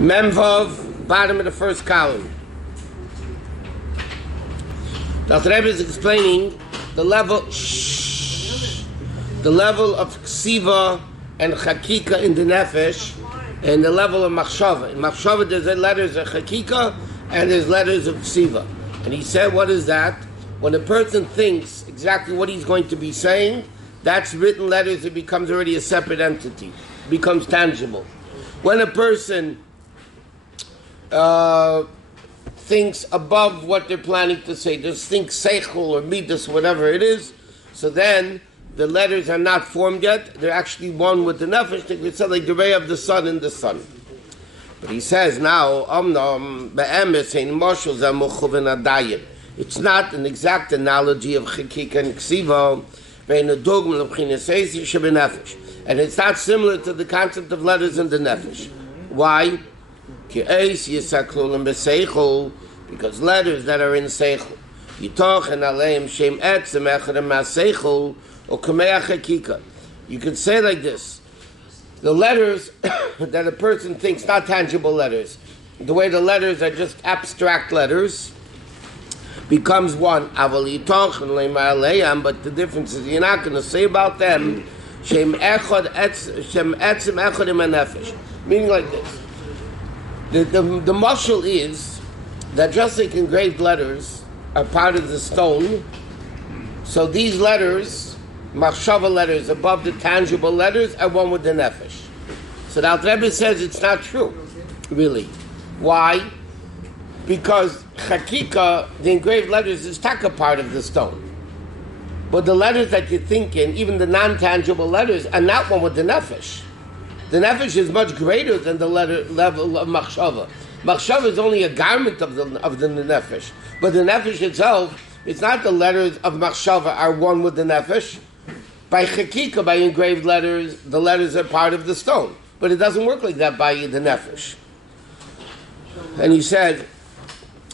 Memvav, bottom of the first column. Now the Rabbi is explaining the level of ksiva and chakika in the nefesh, and the level of machshava. In machshava, there's letters of chakika and there's letters of ksiva. And he said, what is that? When a person thinks exactly what he's going to be saying, that's written letters. It becomes already a separate entity. It becomes tangible. When a person thinks above what they're planning to say, just think seichel or midas, whatever it is, so then the letters are not formed yet. They're actually one with the nefesh. It's like the ray of the sun in the sun. But he says now, it's not an exact analogy of chakika and ksiva, and it's not similar to the concept of letters in the nefesh. Why? Because letters that are in seichel, you can say like this: the letters that a person thinks, not tangible letters, the way the letters are just abstract letters, becomes one. But the difference is you're not going to say about them meaning like this. The mashal is that just like engraved letters are part of the stone, so these letters, machshava letters, above the tangible letters, are one with the nefesh. So the Rebbe says it's not true, really. Why? Because chakika, the engraved letters, is taka part of the stone. But the letters that you're thinking, even the non-tangible letters, are not one with the nefesh. The nefesh is much greater than the level of machshava. Machshava is only a garment of the nefesh. But the nefesh itself, it's not the letters of machshava are one with the nefesh. By chakika, by engraved letters, the letters are part of the stone. But it doesn't work like that by the nefesh. And he said,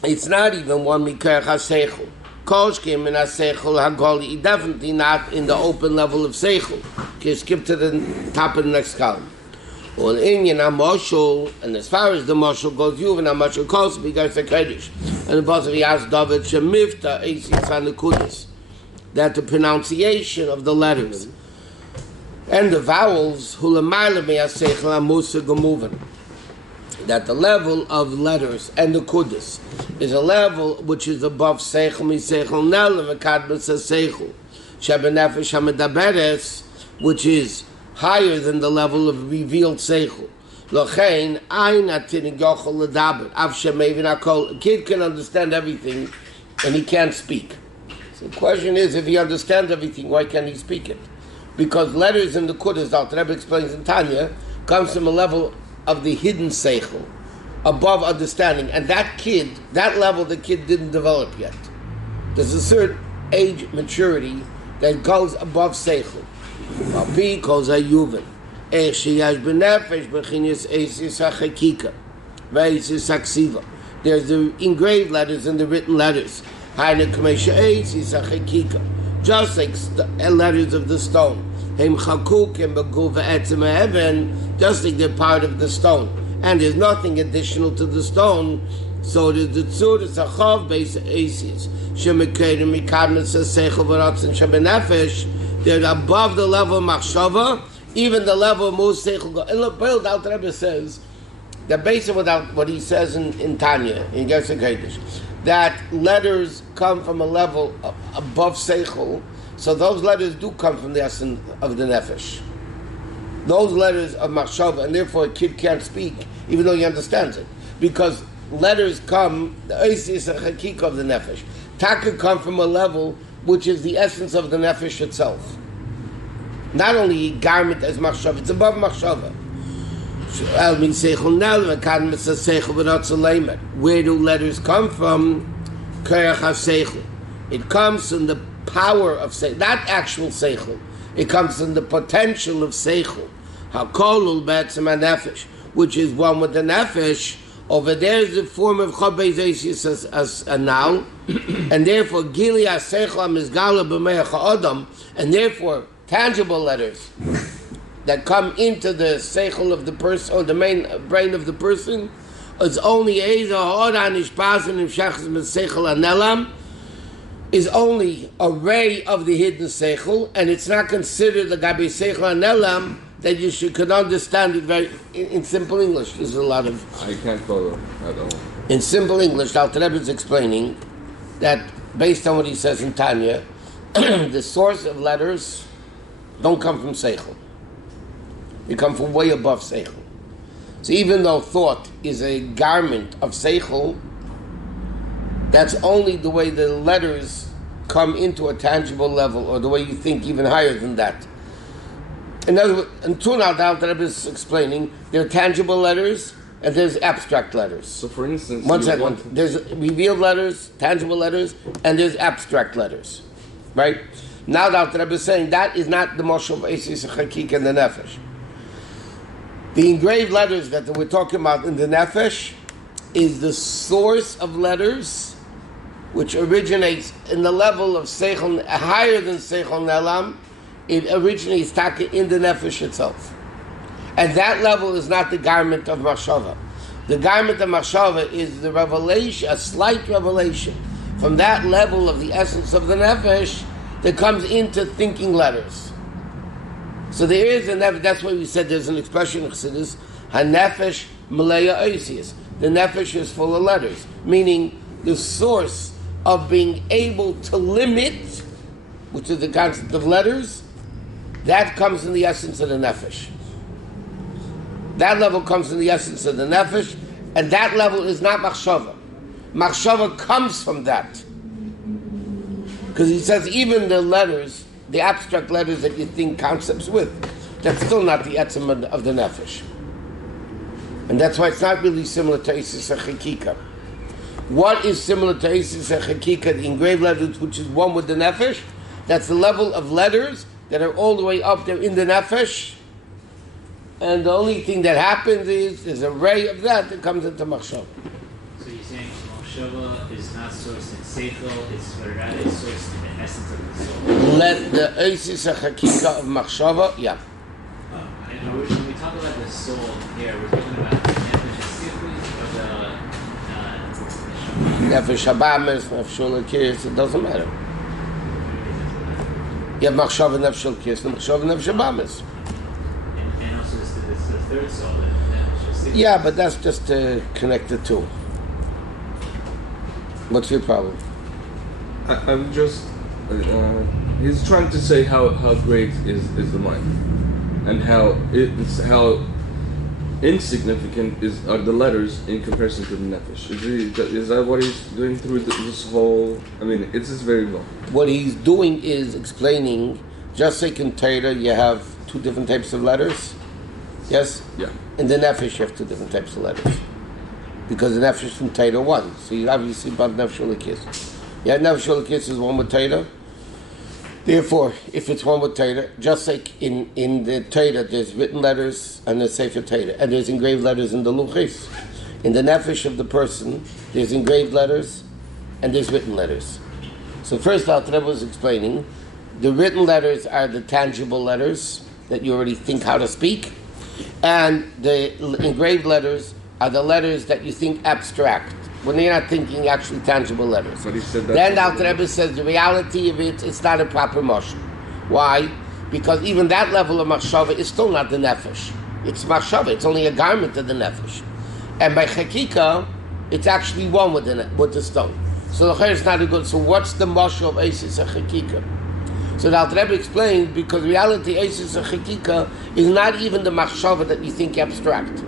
it's not even one mikar ha-seichel. Koshkim and ha-seichel ha-goli, definitely not in the open level of seichel. Okay, skip to the top of the next column. Well, Inyan ha-moshul, and as far as the moshul goes, Yuvan ha-moshul kos because the Kaddish. And the boss of Yas David Shemifta Eisis HaNekudis, that the pronunciation of the letters and the vowels Hulamayla me ha-seichel ha-musa gemuven, that the level of letters and the kudus is a level which is above seichel mi-seichel nel v'kadmas ha-seichel shebenefesh ha-medaberes, which is higher than the level of revealed seichel. Lochein ein atin yochel ledaber av shemevin hakol. A kid can understand everything and he can't speak. So the question is, if he understands everything, why can't he speak it? Because letters in the kudus, the Rebbe explains in Tanya, comes from a level of the hidden seichel, above understanding, and that level the kid didn't develop yet. There's a certain age maturity that goes above seichel. Rabbi calls a yuven. There's the engraved letters and the written letters. Just like letters of the stone. Just like they're part of the stone. And there's nothing additional to the stone. So the tzur is a chav base aces. They're above the level of machshava, even the level of most seichel. And look, Beil Dal Rebbe says that based on what he says in Tanya, in Gersa Kodesh, that letters come from a level above seichel, so those letters do come from the essence of the nefesh. Those letters of machshava, and therefore a kid can't speak, even though he understands it. Because letters come, the ois is a chakika of the nefesh. Taka come from a level which is the essence of the nefesh itself. Not only garment as machshava, it's above machshava. Where do letters come from? It comes from the power of seichel, not actual seichel. It comes from the potential of seichel. Hakolul be'etzem nefesh, which is one with the nefesh. Over there is the form of chabez esis as a now, and therefore gili ha-seichel ha-mizgala b'meach ha'adam, and therefore tangible letters that come into the seichel of the person, or the main brain of the person, is only is only a ray of the hidden seichel, and it's not considered the gabi seichel anelam that you could understand it very in simple English. There's a lot of I can't follow at all. in simple English. The Alter Rebbe is explaining that based on what he says in Tanya, the source of letters don't come from seichel; they come from way above seichel. So even though thought is a garment of seichel, that's only the way the letters come into a tangible level, or the way you think even higher than that. In other words, and now the Alter Rebbe is explaining, there are tangible letters and there's abstract letters. So for instance... One second. There's revealed letters, tangible letters, and there's abstract letters. Right? Now the Alter Rebbe is saying that is not the Moshe of Eisis Chakik and the Nefesh. The engraved letters that we're talking about in the Nefesh is the source of letters which originates in the level of Seichel, higher than Seichel Nelam. It originates in the Nefesh itself. And that level is not the garment of Machshava. The garment of Machshava is the revelation, a slight revelation from that level of the essence of the Nefesh that comes into thinking letters. So there is a nefesh. That's why we said there's an expression in Chassidus, "Hanefesh Maleya Oisius." The nefesh is full of letters, meaning the source of being able to limit, which is the concept of letters, that comes in the essence of the nefesh. That level comes in the essence of the nefesh, and that level is not machshava. Machshava comes from that, because he says even the letters, the abstract letters that you think concepts with, that's still not the etzem of the nefesh. And that's why it's not really similar to Eisis HaChakika. What is similar to Eisis HaChakika, the engraved letters, which is one with the nefesh? That's the level of letters that are all the way up there in the nefesh. And the only thing that happens is there's a ray of that comes into machshava. So you're saying machshava is not sourced in seichel, it's rather sourced in the essence of the soul. Let the Eisis HaChakika of machshava, yeah. And when we talk about the soul here, we're talking about the nefesh sifri or the Nefesh habamis, nefesh ulakis, it doesn't matter. You have machshava nefesh ulakis, and machshava nefesh habamis. And also it's the third soul, the nefesh sifri. Yeah, but that's just to connect the two. What's your problem? I'm just... he's trying to say how great is the mind, and how insignificant are the letters in comparison to the nefesh. Is that what he's doing through this whole... I mean, it's just very long. What he's doing is explaining, just like in Torah you have two different types of letters. Yes? Yeah. In the nefesh you have two different types of letters. Because the nefesh from Torah one. So you obviously about nefesh ulakis. Yeah, nefesh ulakis is one with Torah. Therefore, if it's one with Torah, just like in the Torah, there's written letters and there's Sefer Torah, and there's engraved letters in the Luchis. In the nefesh of the person, there's engraved letters and there's written letters. So first, Alter Rebbe was explaining, the written letters are the tangible letters that you already think how to speak, and the engraved letters are the letters that you think abstract, when you're not thinking actually tangible letters. But he said that then the Alter Rebbe says the reality of it, it's not a proper motion. Why? Because even that level of machshava is still not the nefesh. It's machshava, it's only a garment of the nefesh. And by chakika, it's actually one with the stone. So the chayr is not a good. So what's the mashal of Eisis HaChakika? So the Alter Rebbe explained, because reality Eisis HaChakika is not even the machshava that you think abstract.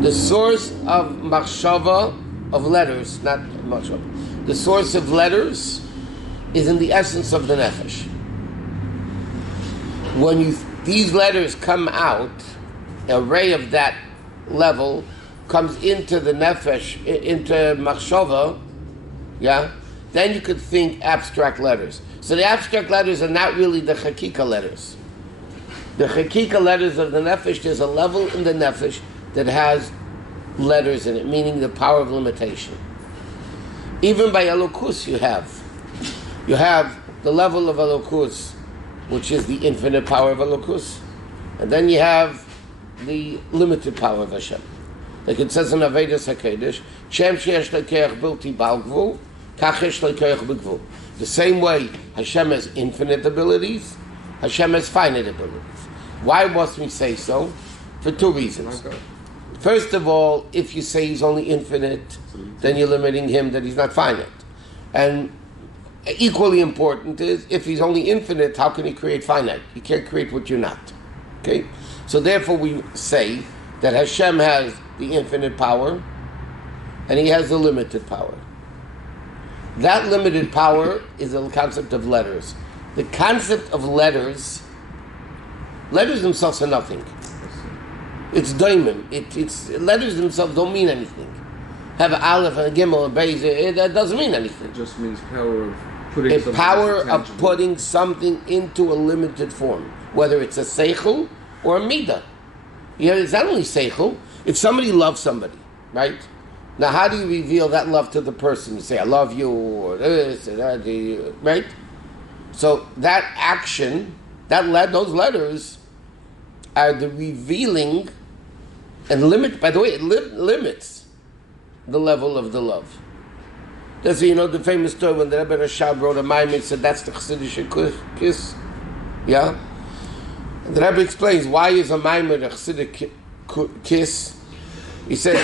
The source of machshava, of letters, not machshava, the source of letters is in the essence of the nefesh. When these letters come out, a ray of that level comes into the nefesh, into machshava, yeah, then you could think abstract letters. So the abstract letters are not really the chakika letters. The chakika letters of the nefesh, there's a level in the nefesh that has letters in it, meaning the power of limitation. Even by elokus you have the level of elokus, which is the infinite power of elokus. And then you have the limited power of Hashem. Like it says in Avedis HaKedesh, Shem sheyesh lekeach bilti bal gvul, kach yesh lekeach b'gvul. The same way Hashem has infinite abilities, Hashem has finite abilities. Why must we say so? For two reasons. First of all, if you say he's only infinite, then you're limiting him that he's not finite. And equally important is, if he's only infinite, how can he create finite? You can't create what you're not. Okay? So therefore we say that Hashem has the infinite power and he has the limited power. That limited power is the concept of letters. The concept of letters themselves are nothing. It's daimim. It's letters themselves don't mean anything. Have an aleph and a gimel and beis, that doesn't mean anything. It just means power of putting something putting something into a limited form, whether it's a seichel or a midah. It's not only seichel. If somebody loves somebody, right? Now, how do you reveal that love to the person? You say, "I love you," or this, or that, right? So that action, those letters, are the revealing and limit. By the way, it limits the level of the love. That's the famous story when the Rebbe Rashab wrote a Maamarim, said that's the Chassidic kiss. Yeah, and the Rebbe explains why is a Maamarim a Chassidic kiss. He says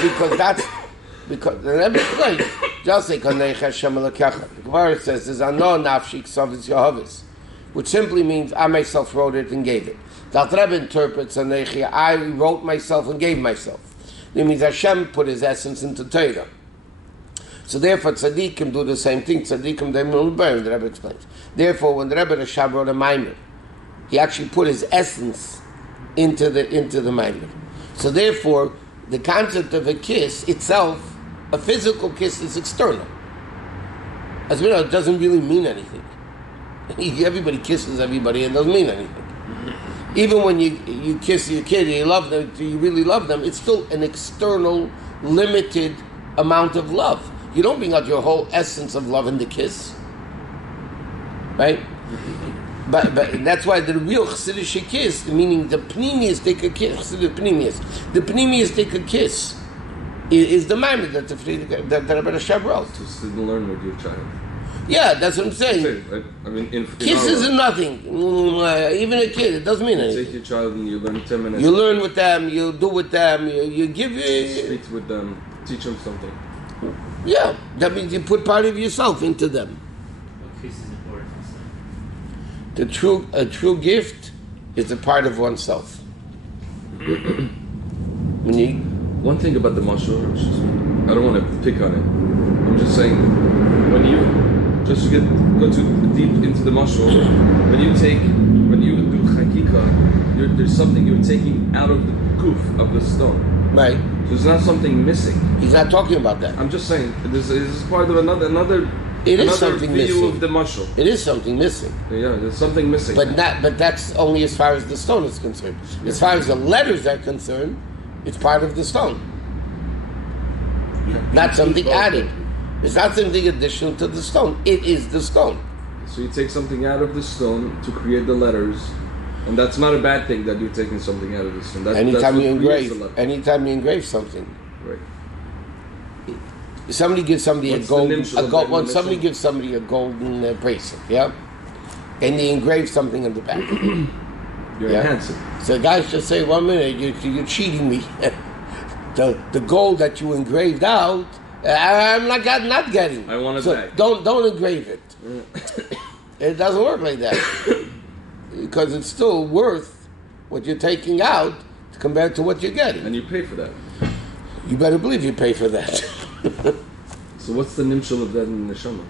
because the Rebbe explains just like the Gemara says is ano nafshi ksavis yahavis, which simply means I myself wrote it and gave it. The Rebbe interprets I wrote myself and gave myself. It means Hashem put his essence into Torah. So therefore tzaddikim do the same thing. Tzaddikim they will burn, the Rebbe explains. Therefore when the Rebbe Rashab wrote a Maamarim, he actually put his essence into the Maamarim. So therefore the concept of a kiss itself, a physical kiss, is external. As we know, it doesn't really mean anything. Everybody kisses everybody and it doesn't mean anything. Even when you kiss your kid and you love them, you really love them, it's still an external, limited amount of love. You don't bring out your whole essence of love in the kiss. Right? But that's why the real Chassidic kiss, meaning the pnimius they could kiss, the pnimius they could kiss, is the Maamarim that the Rebbe Rashab wrote. Just didn't learn with your child. Yeah, that's what I'm saying. I mean, kisses are nothing. Even a kid, it doesn't mean anything. Take your child and you learn 10 minutes. You learn with them, you do with them, you give speak with them, teach them something. Yeah, that means you put part of yourself into them. What kiss is important? A true gift is a part of oneself. One thing about the mashal, I don't want to pick on it. I'm just saying, when you just to go too deep into the mashal, when you do chakika, there's something you're taking out of the kuf of the stone. Right. So there's not something missing. He's not talking about that. I'm just saying, this is part of another. It is something view missing. Of the mashal. It is something missing. Yeah, there's something missing. But that's only as far as the stone is concerned. As far as the letters are concerned, it's part of the stone. Not something added. It's not something additional to the stone. It is the stone. So you take something out of the stone to create the letters, and that's not a bad thing that you're taking something out of the stone. Anytime you engrave something. Right. Somebody gives somebody somebody gives somebody a golden bracelet, yeah? And they engrave something on the back. You're enhancing. So the guys just say, 1 minute, you're cheating me. the gold that you engraved out, I'm not getting. I want it so back. Don't engrave it. It doesn't work like that. Because it's still worth what you're taking out compared to what you're getting. And you pay for that. You better believe you pay for that. So what's the nimshal of that in the neshama?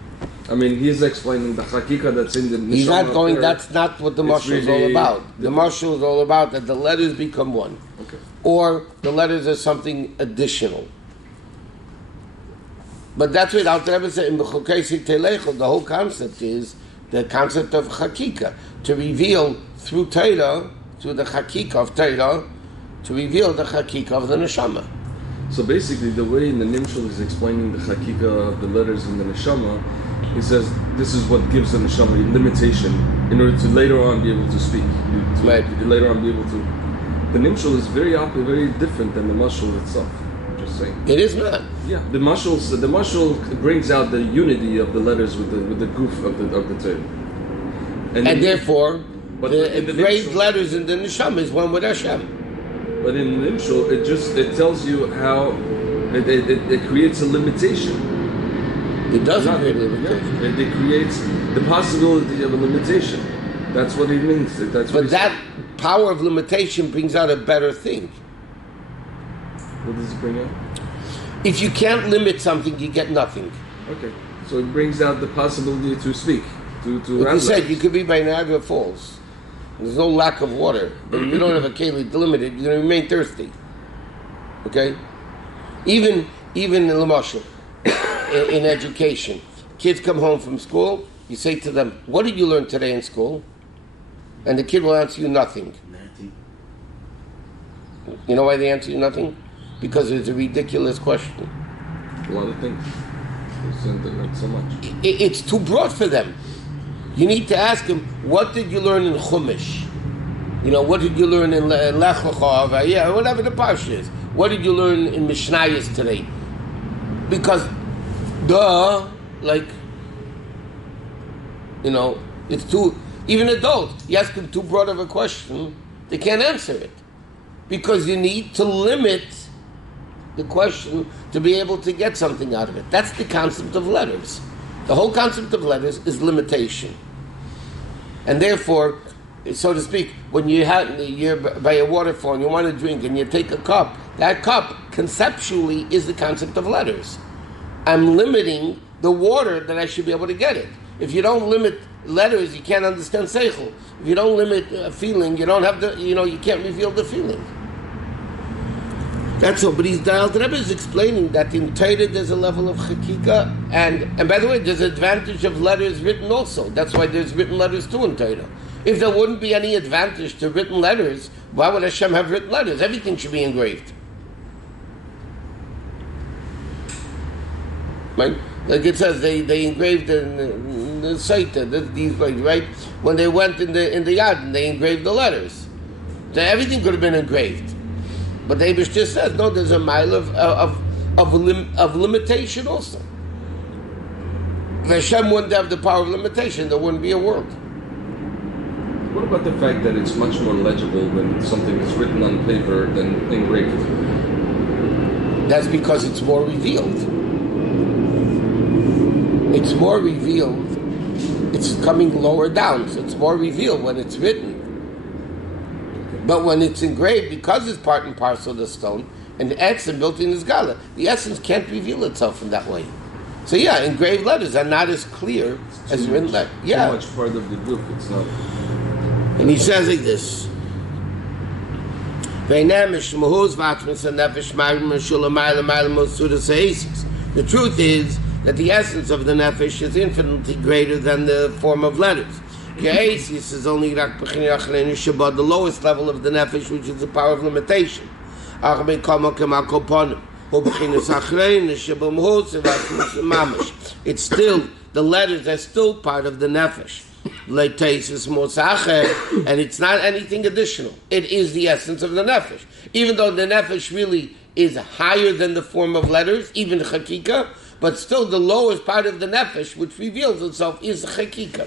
I mean, he's explaining the chakika that's in the neshama. He's not going, that's not what the mashal is all about. The mashal is all about that the letters become one. Okay. Or the letters are something additional. But that's what Al Rebbe said in Bechukotai Torah. The whole concept is the concept of chakika, to reveal through Torah, through the chakika of Torah, to reveal the chakika of the neshama. So basically, the way in the nimshal is explaining the chakika of the letters in the neshama, he says this is what gives the neshama a limitation in order to later on be able to speak, later on be able to the nimshal is very different than the mashal itself. I'm just saying. It is not. Yeah, the mashal brings out the unity of the letters with the goof of the Torah, and therefore, but the in the engraved nimshal, letters in the neshama is one with Hashem. But in the nimshal, it tells you how it creates a limitation. It doesn't create a limitation. Yeah, it creates the possibility of a limitation. That's what it means. But that power of limitation brings out a better thing. What does it bring out? If you can't limit something, you get nothing. Okay, so it brings out the possibility to speak. Like you said, you could be by Niagara Falls. There's no lack of water, but if you don't have a keli to limit it, you're going to remain thirsty. Okay? Even in Lamashal, in education, kids come home from school, you say to them, what did you learn today in school? And the kid will answer you nothing. You know why they answer you nothing? Because it's a ridiculous question. A lot of things. Not so much. It's too broad for them. You need to ask him, what did you learn in Chumash? You know, what did you learn in Lech Lecha? Yeah, whatever the Parshat is. What did you learn in Mishnayos today? Because, it's too, even adults, you ask them too broad of a question, they can't answer it. Because you need to limit the question to be able to get something out of it. That's the concept of letters. The whole concept of letters is limitation. And therefore, so to speak, when you're by a waterfall and you want to drink and you take a cup, that cup conceptually is the concept of letters. I'm limiting the water that I should be able to get it. If you don't limit letters, you can't understand seichel. If you don't limit feeling, you don't have you can't reveal the feeling. That's all. But the Rebbe is explaining that in Torah there's a level of chakika, and by the way, there's an advantage of letters written also. That's why there's written letters too in Torah. If there wouldn't be any advantage to written letters, why would Hashem have written letters? Everything should be engraved. Right? Like it says, they engraved in the Saita, these ways, right? When they went in the yard and they engraved the letters. So everything could have been engraved. But the Eibush just says, no, there's a mile of limitation also. If Hashem wouldn't have the power of limitation, there wouldn't be a world. What about the fact that it's much more legible when something is written on paper than engraved? That's because it's more revealed. It's more revealed. It's coming lower down, so it's more revealed when it's written. But when it's engraved, because it's part and parcel of the stone, and the essence built in is gala, the essence can't reveal itself in that way. So yeah, engraved letters are not as clear as written letters. Yeah. Too much part of the group, it's not. And he says like this. The truth is that the essence of the nefesh is infinitely greater than the form of letters. This is only the lowest level of the nefesh, which is the power of limitation. It's still, the letters are still part of the nefesh. And it's not anything additional. It is the essence of the nefesh. Even though the nefesh really is higher than the form of letters, even chakika, but still the lowest part of the nefesh, which reveals itself, is chakika.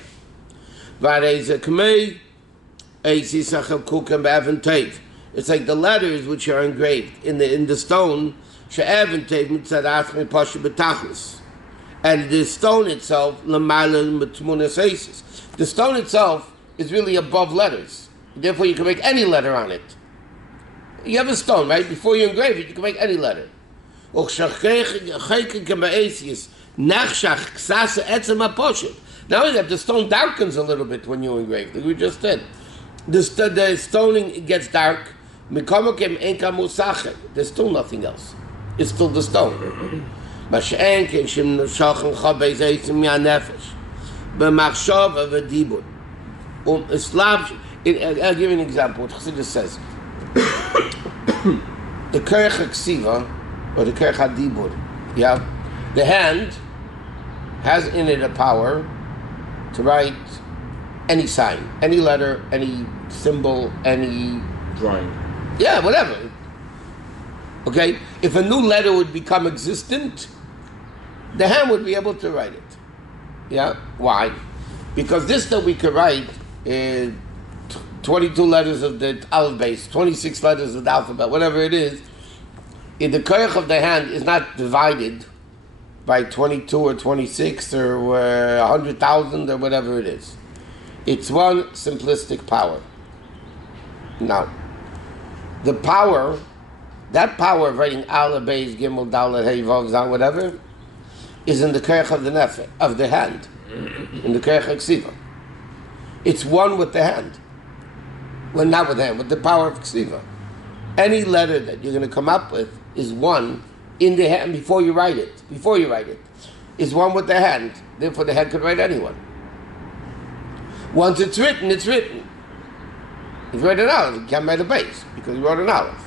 It's like the letters which are engraved in the stone. And the stone itself, the stone itself is really above letters. Therefore, you can make any letter on it. You have a stone, right? Before you engrave it, you can make any letter. Now that the stone darkens a little bit when you engrave, like we just did. The stoning gets dark. There's still nothing else. It's still the stone. I'll give you an example. What Chassidus says. The Kerech HaKsiva, or the Kerech HaDibur, the hand has in it a power to write any sign, any letter, any symbol, any drawing. Yeah, whatever. Okay? If a new letter would become existent, the hand would be able to write it. Yeah? Why? Because this that we could write 22 letters of the alphabet, 26 letters of the alphabet, whatever it is, in the koyach of the hand is not divided by 22 or 26 or 100,000 or whatever it is. It's one simplistic power. Now, the power, that power of writing Aleph, Beis, Gimel, Dalet, Hey, Vav, Zan, whatever, is in the koyach of the nefesh, of the hand, in the koyach ksiva. It's one with the hand. Well, not with the hand, with the power of ksiva. Any letter that you're going to come up with is one in the hand before you write it. Before you write it, is one with the hand. Therefore, the hand could write anyone. Once it's written, it's written. If you write an aleph, you can't write a base because you wrote an aleph.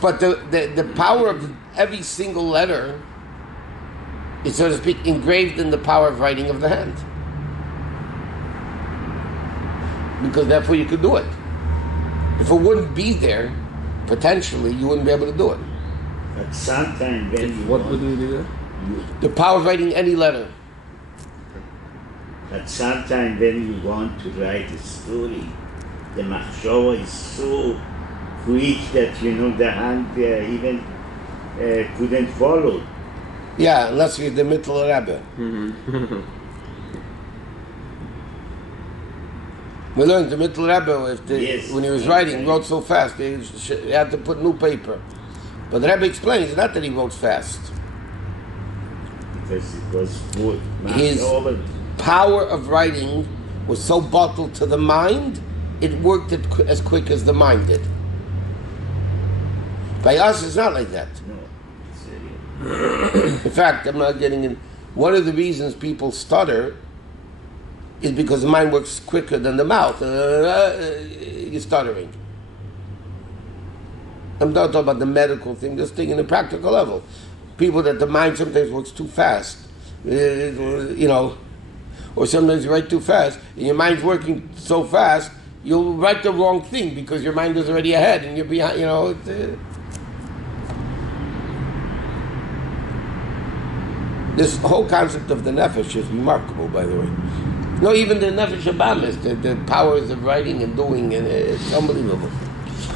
But the power of every single letter is, so to speak, engraved in the power of writing of the hand. Because therefore you could do it. If it wouldn't be there, potentially you wouldn't be able to do it. But sometimes when you What wouldn't you do that? The power of writing any letter. But sometimes when you want to write a story, the machshava is so quick that the hand even couldn't follow. Yeah, unless you're the Mittel Rebbe. We learned the Mittel Rebbe, when he was writing, he wrote so fast, he had to put new paper. But the Rebbe explains, it's not that he wrote fast. Because it was good. His power of writing was so bottled to the mind, it worked as quick as the mind did. By us, it's not like that. No. In fact, I'm not getting in. One of the reasons people stutter is because the mind works quicker than the mouth. You're stuttering. I'm not talking about the medical thing, just thinking the practical level. People that the mind sometimes works too fast, or sometimes you write too fast, and your mind's working so fast, you'll write the wrong thing because your mind is already ahead and you're behind, This whole concept of the nefesh is remarkable, by the way. No, even the nefesh abamis, the powers of writing and doing, and it's unbelievable.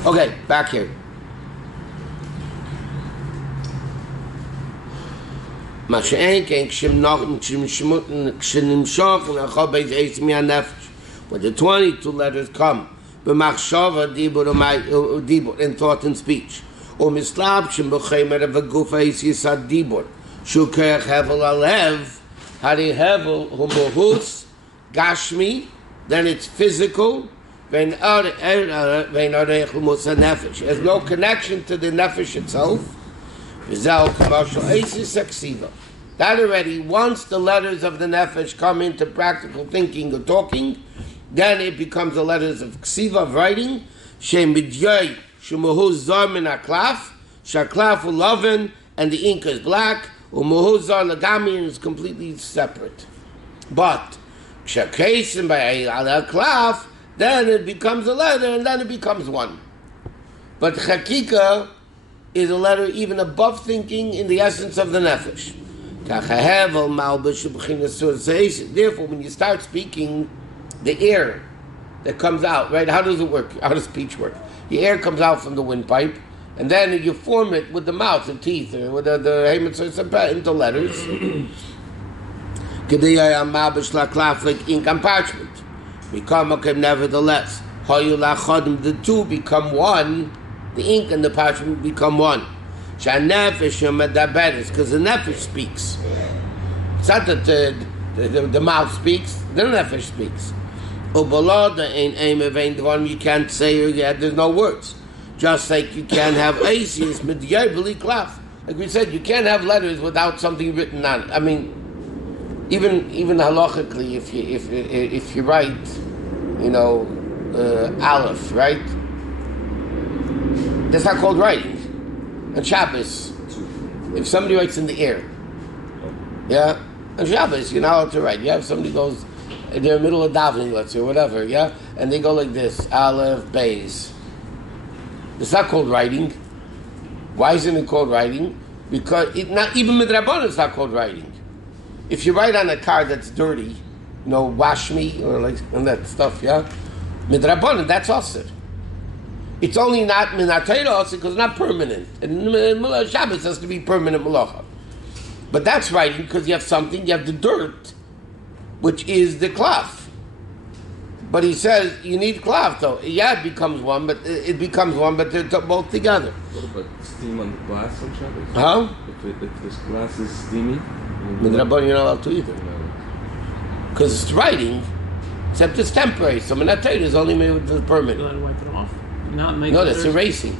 Okay, back here. When the 22 letters come, in thought and speech, Shukech hevel alev, hari hevel humohus gashmi. Then it's physical. There's no connection to the nefesh itself. That already, once the letters of the nefesh come into practical thinking or talking, then it becomes the letters of ksiva, of writing. Shem b'dyoy shumahuz Zalman aklaf, shaklaf uloven, and the ink is black. Umuhuzar lagami is completely separate. But kshakesim by al klaf, then it becomes a letter, and then it becomes one. But chakika is a letter even above thinking in the essence of the nefesh. Therefore, when you start speaking, the air that comes out, right? How does it work? How does speech work? The air comes out from the windpipe, and then you form it with the mouth, the teeth, or with the into letters. Like ink and parchment. Nevertheless, the two become one. The ink and the parchment become one. Because the nefesh speaks. It's not that the mouth speaks, the nefesh speaks. You can't say, there's no words. Just like you can't have asis klaf. Like we said, you can't have letters without something written on it. I mean, even halachically, if you write, aleph, right? That's not called writing. On Shabbos, if somebody writes in the air, yeah, on Shabbos you're not allowed to write. You have somebody goes they're in the middle of davening, let's say, or whatever, yeah? And they go like this, Aleph, Beis. It's not called writing. Why isn't it called writing? Because even midrabanan it's not called writing. If you write on a card that's dirty, wash me, or like and that stuff, yeah? Midrabanan, that's also. It's only not minatayra also because it's not permanent. And Shabbos has to be permanent malacha. But that's writing because you have something, you have the dirt, which is the cloth. But he says you need cloth though. Yeah, it becomes one, but they're both together. What about steam on the glass on Shabbos? Huh? If this glass is steamy? Midrabanan, you're not allowed to either. Because it's writing, except it's temporary. So minatayra is only made with the permanent. You let it wipe it off. Not make No, that's erasing.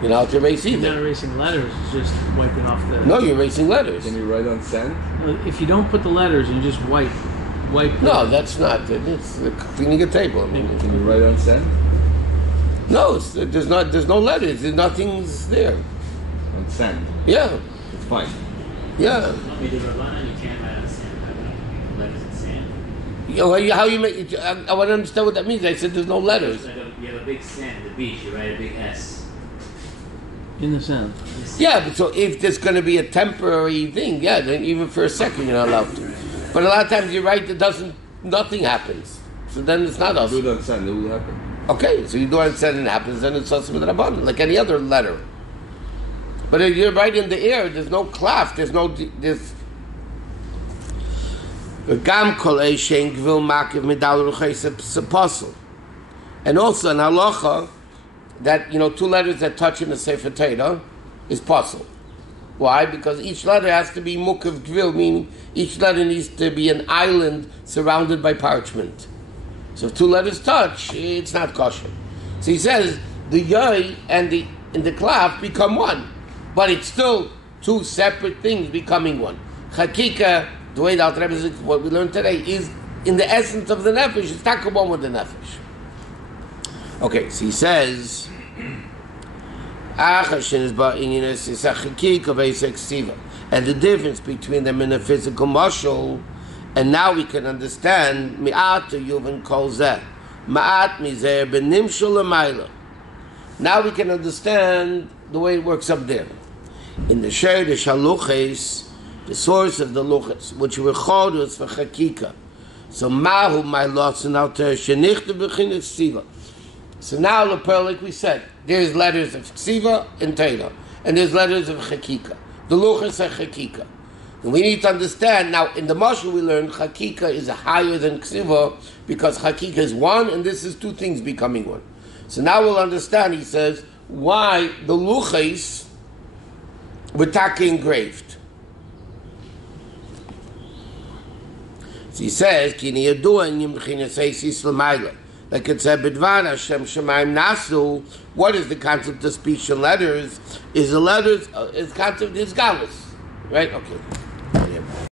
You're not to erase You're either. not erasing letters, it's just wiping off the... No, you're erasing letters. Can you write on sand? If you don't put the letters, you just wipe No, that's not. It's cleaning a table. I mean, Can you write on sand? no, there's no letters. Nothing's there. On sand. Yeah, It's fine. yeah. Midrabanan, you can't write on sand. Letters in sand. How you make it? I want to understand what that means. I said there's no letters. You have a big sand at the beach, you write a big S. in the sand. Yeah, but so if there's going to be a temporary thing, yeah, then even for a second you're not allowed to. But a lot of times you're right, nothing happens. So then it's not us. Do it on sand, it will happen. Okay, so you do it and it happens, then it's also with Rabban, like any other letter. But if you're right in the air, there's no clef, there's Gam kol shein gvil makiv medal ruchais apostle. And also an halacha that two letters that touch in the Sefer Torah is possible. Why? Because each letter has to be mukav gvil, meaning each letter needs to be an island surrounded by parchment. So if two letters touch, it's not kosher. So he says the yoy and the klaf become one, but it's still two separate things becoming one. Chakika, the way the Alter Rebbe says, what we learned today, is in the essence of the nefesh. It's takabon with the nefesh. Okay, so he says, and the difference between them in a physical mashal, and now we can understand mi'at yuvan kol zeh ma'at mizer benimshul l'mayla. Now we can understand the way it works up there in the shir the shaluches, the source of the luches, which were chodos for chakika. So mahu my loss and alter shenichte bechin ksiva. So now the pearl, like we said, there's letters of ksiva and Torah, and there's letters of chakika. The luches are chakika. And we need to understand, now in the Mashal we learn Chakika is higher than Ksiva because Chakika is one and this is two things becoming one. So now we'll understand, he says, why the Luches were taka engraved. So he says, Kini Yadua Nimchina Seisis Lamaila. Like it said, Bidvan Hashem Shemaim Nasu, what is the concept of speech and letters? Is the letters, is concept is galus. Right? Okay.